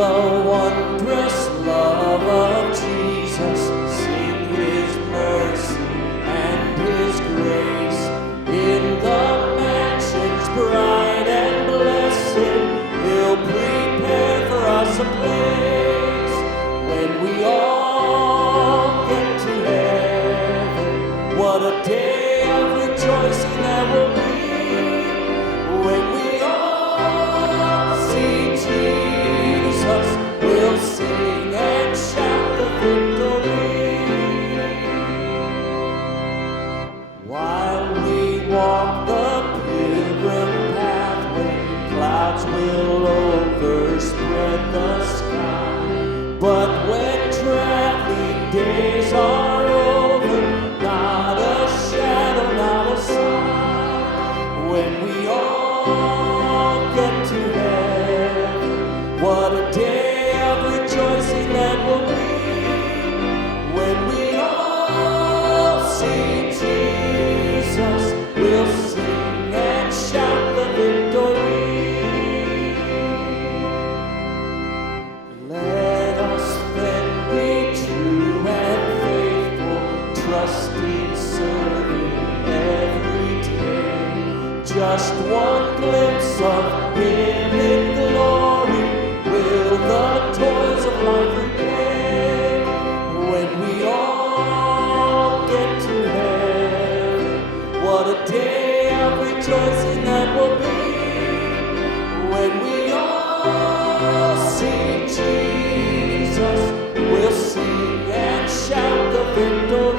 the wondrous love of Jesus, sing His mercy and His grace. In the mansions bright and blessed, He'll prepare for us a place. When we all get to heaven, what a day of rejoicing there will be. When we all see Jesus, we'll sing and shout the victory. While we walk the pilgrim pathway, clouds will overspread the sky. But when traveling days are over, not a shadow, not a sign. When we all get to heaven, what a day of rejoicing that will be. When we all see Jesus, we'll sing and shout the victory. Let us then be true and faithful, trusting, serving every day. Just one glimpse of Him in glory will the toils of life repay. When we all get to heaven, what a day of rejoicing that will be. When we all see Jesus, we'll sing and shout the victory.